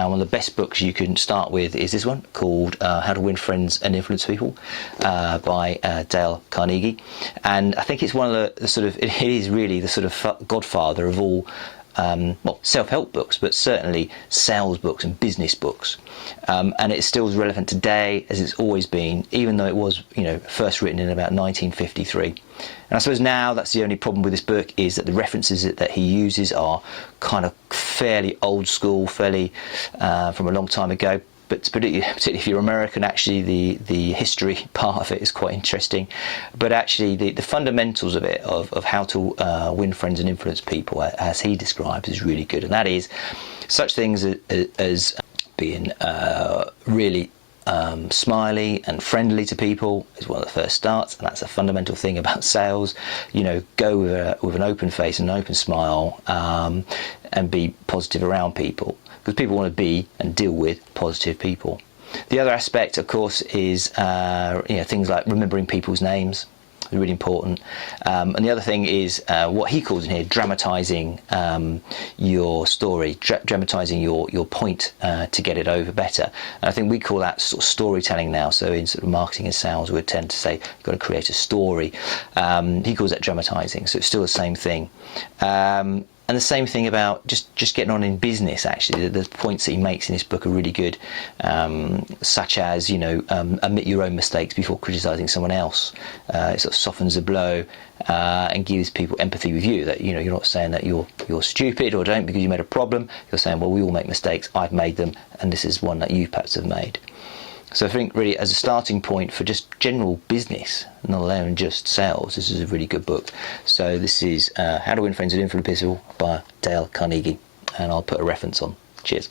one of the best books you can start with is this one called How to Win Friends and Influence People by Dale Carnegie. And I think it's one of the sort of, it is really the sort of godfather of all well, self-help books, but certainly sales books and business books, and it's still as relevant today as it's always been, even though it was, you know, first written in about 1953. And I suppose now that's the only problem with this book, is that the references that he uses are kind of fairly old school, fairly from a long time ago. But particularly if you're American, actually the history part of it is quite interesting. But actually the fundamentals of it, of how to win friends and influence people, as he describes, is really good. And that is such things as being really smiley and friendly to people is one of the first starts, and that's a fundamental thing about sales. You know, go with an open face and an open smile, and be positive around people, because people want to be and deal with positive people. The other aspect, of course, is you know, things like remembering people's names. They're really important. And the other thing is what he calls in here dramatizing your story, dramatizing your point to get it over better. And I think we call that sort of storytelling now. So in sort of marketing and sales, we would tend to say you've got to create a story. He calls that dramatizing. So it's still the same thing. And the same thing about just getting on in business. Actually, the points that he makes in this book are really good, such as, you know, admit your own mistakes before criticising someone else. It sort of softens the blow and gives people empathy with you. That, you know, you're not saying that you're stupid or don't because you made a problem. You're saying, well, we all make mistakes. I've made them, and this is one that you perhaps have made. So I think really as a starting point for just general business, not alone just sales, this is a really good book. So this is How to Win Friends and Influence People by Dale Carnegie, and I'll put a reference on. Cheers.